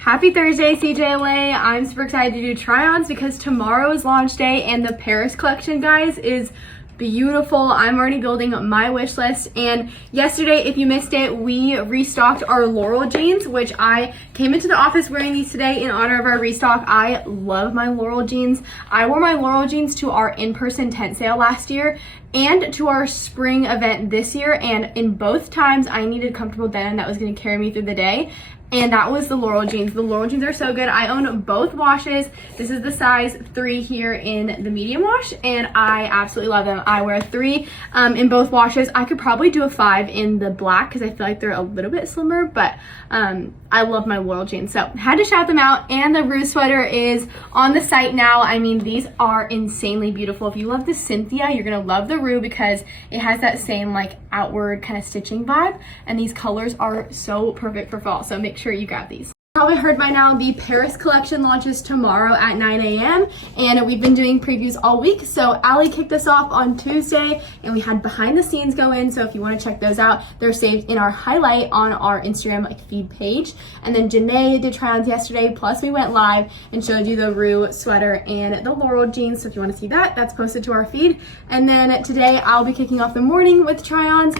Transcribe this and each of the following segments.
Happy Thursday, cjla. I'm super excited to do try-ons because tomorrow is launch day and the Paris collection, guys, is beautiful. I'm already building my wish list, and yesterday, if you missed it, we restocked our Laurel jeans, which I came into the office wearing these today in honor of our restock. I love my Laurel jeans. I wore my Laurel jeans to our in-person tent sale last year and to our spring event this year, and in both times I needed comfortable denim that was going to carry me through the day. And that was the Laurel jeans. The Laurel jeans are so good. I own both washes. This is the size 3 here in the medium wash, and I absolutely love them. I wear a 3 in both washes. I could probably do a 5 in the black because I feel like they're a little bit slimmer, but I love my Laurel jeans. So had to shout them out. And the Rue sweater is on the site now. I mean, these are insanely beautiful. If you love the Cynthia, you're gonna love the Rue because it has that same like outward kind of stitching vibe, and these colors are so perfect for fall. So make sure you grab these. Probably heard by now, the Paris collection launches tomorrow at 9 a.m. and we've been doing previews all week. So Allie kicked this off on Tuesday and we had behind the scenes go in. So if you want to check those out, they're saved in our highlight on our Instagram feed page. And then Jenna did try-ons yesterday, plus we went live and showed you the Rue sweater and the Laurel jeans. So if you want to see that, that's posted to our feed. And then today I'll be kicking off the morning with try-ons,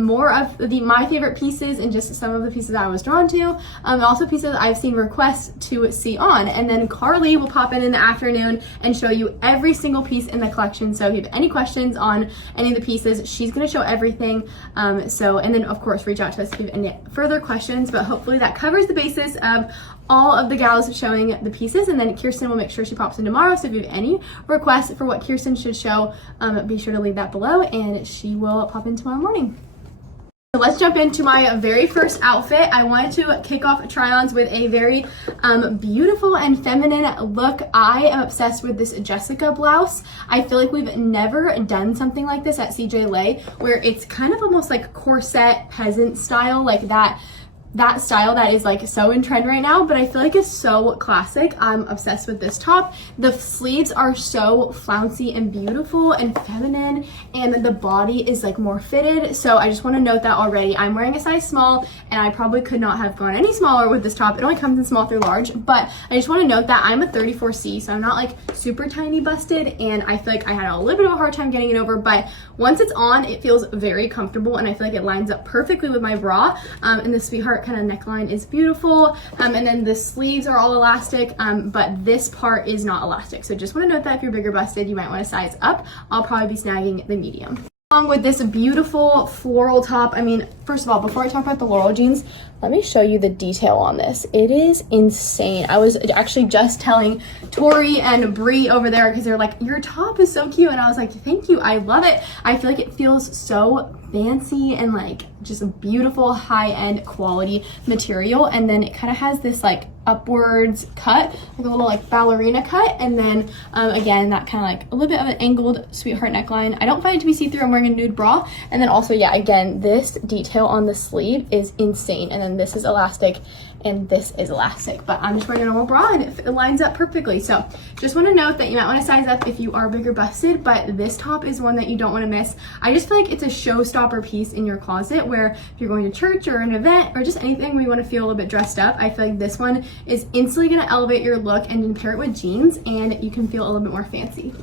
more of my favorite pieces and just some of the pieces I was drawn to. Also pieces I've seen requests to see on, and then Carly will pop in the afternoon and show you every single piece in the collection. So if you have any questions on any of the pieces, she's going to show everything. And then of course reach out to us if you have any further questions, but hopefully that covers the basis of all of the gals showing the pieces. And then Kirsten will make sure she pops in tomorrow. So if you have any requests for what Kirsten should show, be sure to leave that below and she will pop in tomorrow morning. So let's jump into my very first outfit. I wanted to kick off try-ons with a very beautiful and feminine look. I am obsessed with this Jessica blouse. I feel like we've never done something like this at cjla, where it's kind of almost like corset peasant style, like that style that is like so in trend right now, but I feel like it's so classic. I'm obsessed with this top. The sleeves are so flouncy and beautiful and feminine, and the body is like more fitted. So I just want to note that already. I'm wearing a size small and I probably could not have gone any smaller with this top. It only comes in small through large, but I just want to note that I'm a 34C, so I'm not like super tiny busted, and I feel like I had a little bit of a hard time getting it over, but once it's on, it feels very comfortable, and I feel like it lines up perfectly with my bra. And the Sweetheart kind of neckline is beautiful, and then the sleeves are all elastic, but this part is not elastic. So just want to note that if you're bigger busted, you might want to size up. I'll probably be snagging the medium. Along with this beautiful floral top, I mean, first of all, before I talk about the Laurel jeans, let me show you the detail on this. It is insane. I was actually just telling Tori and Bree over there, because they're like, your top is so cute, and I was like, thank you, I love it. I feel like it feels so fancy and like just a beautiful high-end quality material, and then it kind of has this like upwards cut, like a little like ballerina cut, and then again that kind of like a little bit of an angled Sweetheart neckline. I don't find it to be see-through. I'm wearing a nude bra, and then also, yeah, again, this detail on the sleeve is insane, and then this is elastic and this is elastic, but I'm just wearing a normal bra and it lines up perfectly. So just want to note that you might want to size up if you are bigger busted, but this top is one that you don't want to miss. I just feel like it's a showstopper piece in your closet, where if you're going to church or an event or just anything where you want to feel a little bit dressed up, I feel like this one is instantly going to elevate your look, and then pair it with jeans and you can feel a little bit more fancy.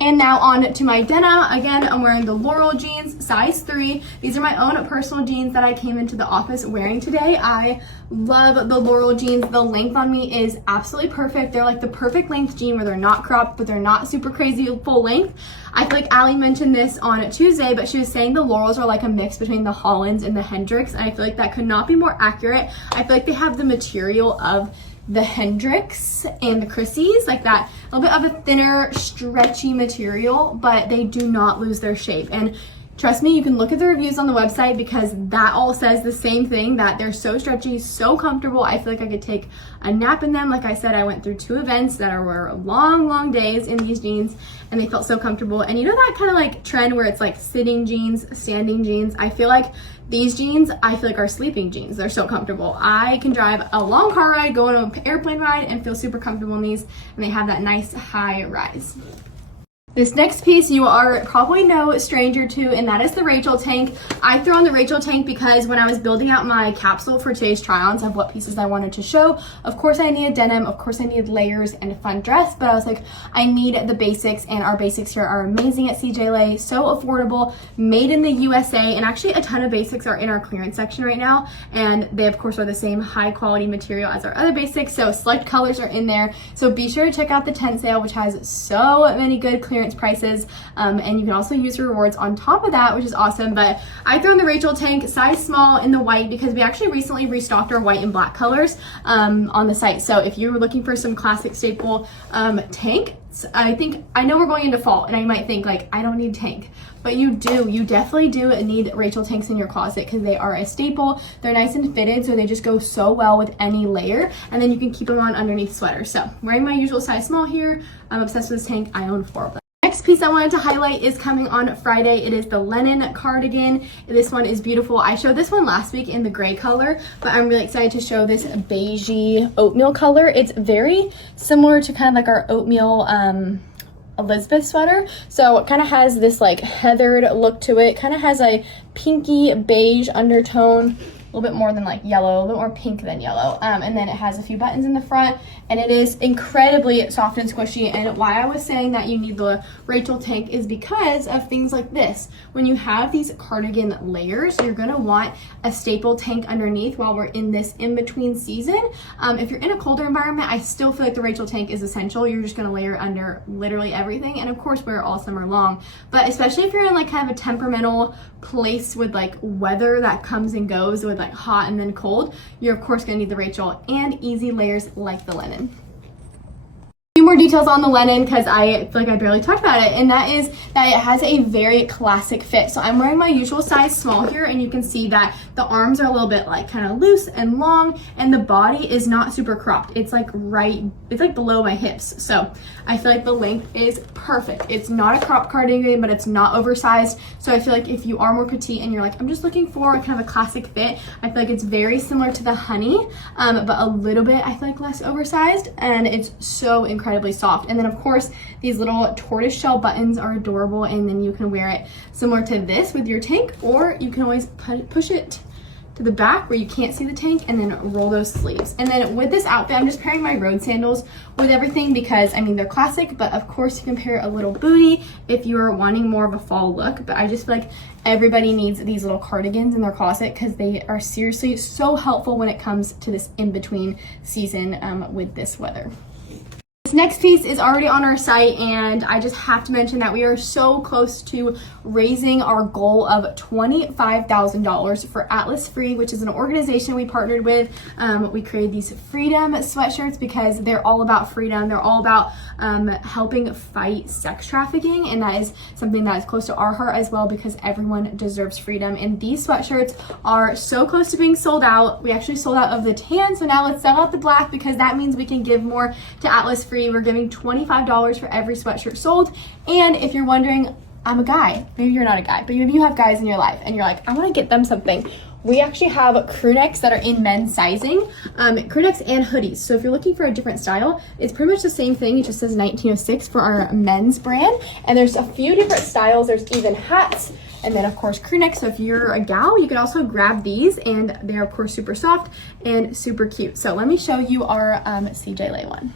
And now on to my Jenna. Again, I'm wearing the Laurel jeans, size 3. These are my own personal jeans that I came into the office wearing today. I love the Laurel jeans. The length on me is absolutely perfect. They're like the perfect length jean where they're not cropped, but they're not super crazy full length. I feel like Allie mentioned this on Tuesday, but she was saying the Laurels are like a mix between the Hollands and the Hendricks, and I feel like that could not be more accurate. I feel like they have the material of the Hendricks and the Chrissy's, like that a little bit of a thinner, stretchy material, but they do not lose their shape. And trust me, you can look at the reviews on the website, because that all says the same thing, that they're so stretchy, so comfortable. I feel like I could take a nap in them. Like I said, I went through 2 events that were long days in these jeans, and they felt so comfortable. And you know that kind of like trend where it's like sitting jeans, standing jeans? I feel like these jeans, I feel like are sleeping jeans. They're so comfortable. I can drive a long car ride, go on an airplane ride, and feel super comfortable in these, and they have that nice high rise. This next piece you are probably no stranger to, and that is the Rachel tank. I threw on the Rachel tank because when I was building out my capsule for today's try-ons of what pieces I wanted to show, of course I needed denim, of course I needed layers and a fun dress, but I was like, I need the basics, and our basics here are amazing at cjla, so affordable, made in the USA, and actually a ton of basics are in our clearance section right now, and they of course are the same high quality material as our other basics, so select colors are in there. So be sure to check out the tent sale, which has so many good clearance prices, and you can also use rewards on top of that, which is awesome. But I threw in the Rachel tank size small in the white because we actually recently restocked our white and black colors on the site. So if you were looking for some classic staple tank, I know we're going into fall and I might think like, I don't need tank, but you definitely do need Rachel tanks in your closet because they are a staple. They're nice and fitted, so they just go so well with any layer, and then you can keep them on underneath sweaters. So wearing my usual size small here, I'm obsessed with this tank. I own 4 of them. Next piece I wanted to highlight is coming on Friday. It is the linen cardigan. This one is beautiful. I showed this one last week in the gray color, but I'm really excited to show this beigey oatmeal color. It's very similar to kind of like our oatmeal Elizabeth sweater. So it kind of has this like heathered look to it. Kind of has a pinky beige undertone, a little bit more than like yellow, a little bit more pink than yellow. And then it has a few buttons in the front, and it is incredibly soft and squishy. And why I was saying that you need the Rachel tank is because of things like this. When you have these cardigan layers, you're gonna want a staple tank underneath while we're in this in-between season. If you're in a colder environment, I still feel like the Rachel tank is essential. You're just gonna layer under literally everything, and of course wear it all summer long. But especially if you're in like kind of a temperamental place with like weather that comes and goes with like hot and then cold, you're of course gonna need the Rachel, and easy layers like the linen. Few more details on the linen because I feel like I barely talked about it, and that is that it has a very classic fit. So I'm wearing my usual size small here, and you can see that the arms are a little bit like kind of loose and long, and the body is not super cropped. It's like it's like below my hips. So I feel like the length is perfect. It's not a crop cardigan, but it's not oversized. So I feel like if you are more petite and you're like, I'm just looking for kind of a classic fit, I feel like it's very similar to the honey, but a little bit, I feel like, less oversized, and it's so incredibly soft. And then of course these little tortoise shell buttons are adorable, and then you can wear it similar to this with your tank, or you can always push it to the back where you can't see the tank and then roll those sleeves. And then with this outfit, I'm just pairing my road sandals with everything because I mean they're classic, but of course you can pair a little bootie if you're wanting more of a fall look. But I just feel like everybody needs these little cardigans in their closet because they are seriously so helpful when it comes to this in-between season with this weather. This next piece is already on our site, and I just have to mention that we are so close to raising our goal of $25,000 for Atlas Free, which is an organization we partnered with. We created these freedom sweatshirts because they're all about freedom. They're all about helping fight sex trafficking, and that is something that is close to our heart as well because everyone deserves freedom. And these sweatshirts are so close to being sold out. We actually sold out of the tan, so now let's sell out the black because that means we can give more to Atlas Free. We're giving $25 for every sweatshirt sold. And if you're wondering, I'm a guy, maybe you're not a guy, but maybe you have guys in your life and you're like, I want to get them something. We actually have crew necks that are in men's sizing, crew necks and hoodies. So if you're looking for a different style, it's pretty much the same thing. It just says 1906 for our men's brand. And there's a few different styles. There's even hats, and then of course crew necks. So if you're a gal, you can also grab these, and they're of course super soft and super cute. So let me show you our cjla one.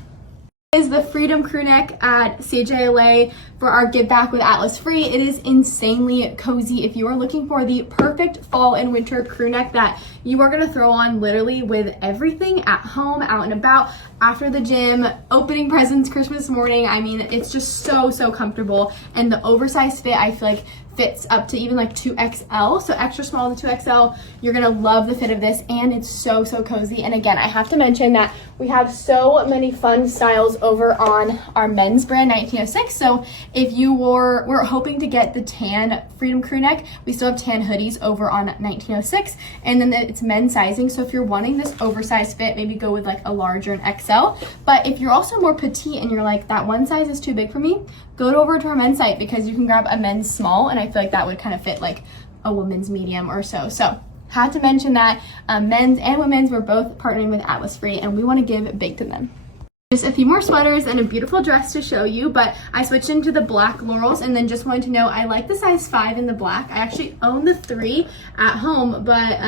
Is the Freedom crew neck at cjla for our give back with Atlas Free. It is insanely cozy. If you are looking for the perfect fall and winter crew neck that you are going to throw on literally with everything at home, out and about, after the gym, opening presents, Christmas morning, I mean, it's just so comfortable. And the oversized fit, I feel like fits up to even like 2XL, so extra small to 2XL. You're gonna love the fit of this, and it's so cozy. And again, I have to mention that we have so many fun styles over on our men's brand 1906. So if you we're hoping to get the tan Freedom crew neck, we still have tan hoodies over on 1906, and then it's men's sizing. So if you're wanting this oversized fit, maybe go with like a larger and XL. But if you're also more petite and you're like, that one size is too big for me, go over to our men's site because you can grab a men's small, and I feel like that would kind of fit like a woman's medium or so. So had to mention that men's and women's, we're both partnering with Atlas Free, and we want to give big to them. Just a few more sweaters and a beautiful dress to show you, but I switched into the black Laurels and then just wanted to know I like the size 5 in the black. I actually own the 3 at home, but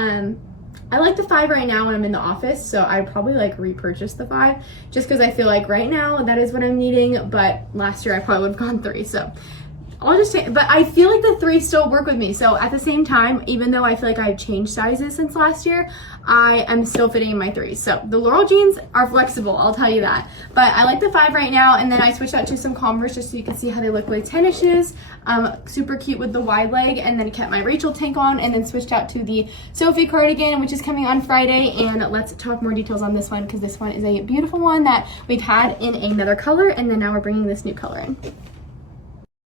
I like the 5 right now when I'm in the office, so I probably like repurchase the 5 just because I feel like right now that is what I'm needing, but last year I probably would have gone 3, so I'll just take, but I feel like the 3 still work with me. So at the same time, even though I feel like I've changed sizes since last year, I am still fitting in my 3s. So the Laurel jeans are flexible, I'll tell you that. But I like the 5 right now, and then I switched out to some Converse just so you can see how they look with tennis shoes. Super cute with the wide leg, and then kept my Rachel tank on, and then switched out to the Sophie cardigan, which is coming on Friday. And let's talk more details on this one, because this one is a beautiful one that we've had in another color, and then now we're bringing this new color in.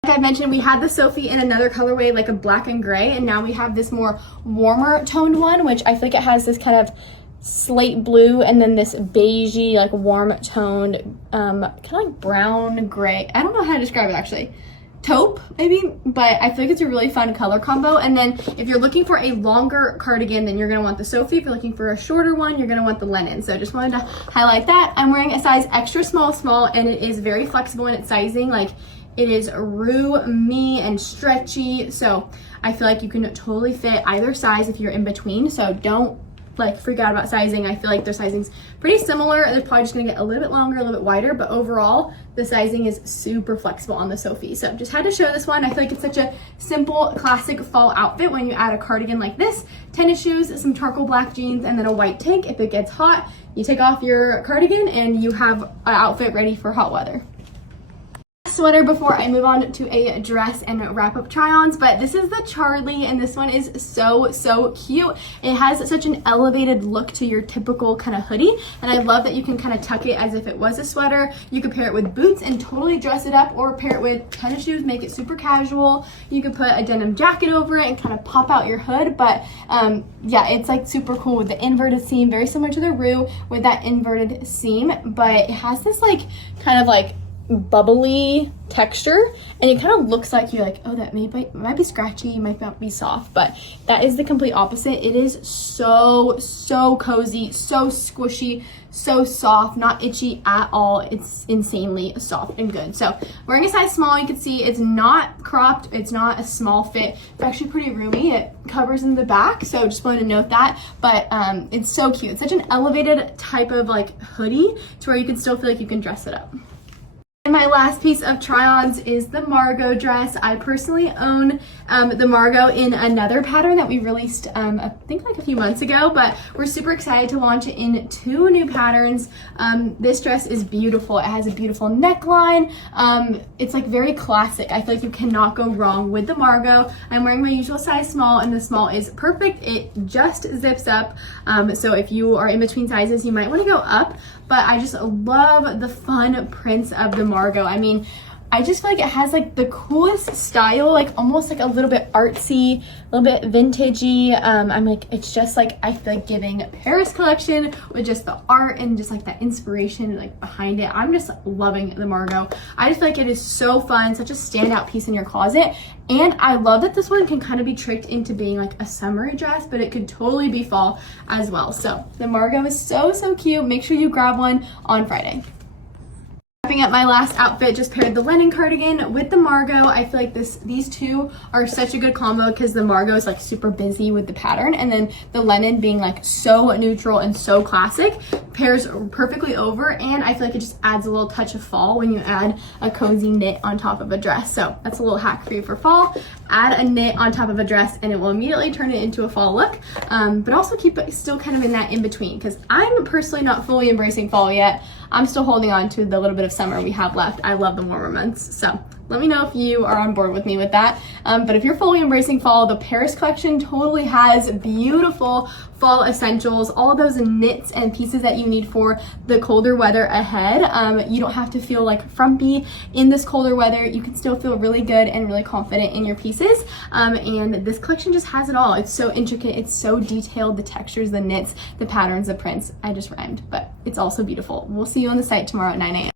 Like I mentioned, we had the Sophie in another colorway, like a black and gray, and now we have this more warmer toned one, which I feel like it has this kind of slate blue and then this beigey, like warm toned, kind of like brown gray. I don't know how to describe it actually. Taupe maybe, but I feel like it's a really fun color combo. And then if you're looking for a longer cardigan, then you're gonna want the Sophie. If you're looking for a shorter one, you're gonna want the linen. So I just wanted to highlight that. I'm wearing a size extra small, and it is very flexible in its sizing. Like, it is roomy and stretchy, so I feel like you can totally fit either size if you're in between. So don't like freak out about sizing. I feel like their sizing's pretty similar. They're probably just gonna get a little bit longer, a little bit wider, but overall the sizing is super flexible on the Sophie. So just had to show this one. I feel like it's such a simple classic fall outfit when you add a cardigan like this, tennis shoes, some charcoal black jeans, and then a white tank. If it gets hot, you take off your cardigan and you have an outfit ready for hot weather. Sweater before I move on to a dress and wrap up try-ons, but this is the Charlie, and this one is so cute. It has such an elevated look to your typical kind of hoodie, and I love that you can kind of tuck it as if it was a sweater. You could pair it with boots and totally dress it up, or pair it with tennis shoes, make it super casual. You could put a denim jacket over it and kind of pop out your hood, but yeah, it's like super cool with the inverted seam, very similar to the Rue with that inverted seam, but it has this like kind of like bubbly texture, and it kind of looks like you're like, oh, that might be scratchy, might not be soft, but that is the complete opposite. It is so cozy, so squishy, so soft, not itchy at all. It's insanely soft and good. So wearing a size small, you can see it's not cropped, it's not a small fit, it's actually pretty roomy. It covers in the back, so just wanted to note that. But it's so cute. It's such an elevated type of like hoodie to where you can still feel like you can dress it up. And my last piece of try-ons is the Margot dress. I personally own the Margot in another pattern that we released I think like a few months ago, but we're super excited to launch it in 2 new patterns. This dress is beautiful. It has a beautiful neckline. It's like very classic. I feel like you cannot go wrong with the Margot. I'm wearing my usual size small, and the small is perfect. It just zips up, so if you are in between sizes, you might want to go up. But I just love the fun prints of the Margot. I mean, I just feel like it has like the coolest style, like almost like a little bit artsy, a little bit vintagey. I'm like, it's just like, I feel like giving Paris collection with just the art and just like that inspiration like behind it. I'm just loving the Margot. I just feel like it is so fun, such a standout piece in your closet. And I love that this one can kind of be tricked into being like a summery dress, but it could totally be fall as well. So the Margot is so cute. Make sure you grab one on Friday. Wrapping up my last outfit, just paired the linen cardigan with the Margot. I feel like these two are such a good combo because the Margot is like super busy with the pattern, and then the linen being like so neutral and so classic pairs perfectly over, and I feel like it just adds a little touch of fall when you add a cozy knit on top of a dress. So that's a little hack for you for fall. Add a knit on top of a dress and it will immediately turn it into a fall look, but also keep it still kind of in that in between, because I'm personally not fully embracing fall yet. I'm still holding on to the little bit of summer we have left. I love the warmer months, so let me know if you are on board with me with that. But if you're fully embracing fall, the Paris collection totally has beautiful fall essentials, all those knits and pieces that you need for the colder weather ahead. You don't have to feel like frumpy in this colder weather. You can still feel really good and really confident in your pieces. And this collection just has it all. It's so intricate, it's so detailed, the textures, the knits, the patterns, the prints. I just rhymed, but it's also beautiful. We'll see you on the site tomorrow at 9 a.m.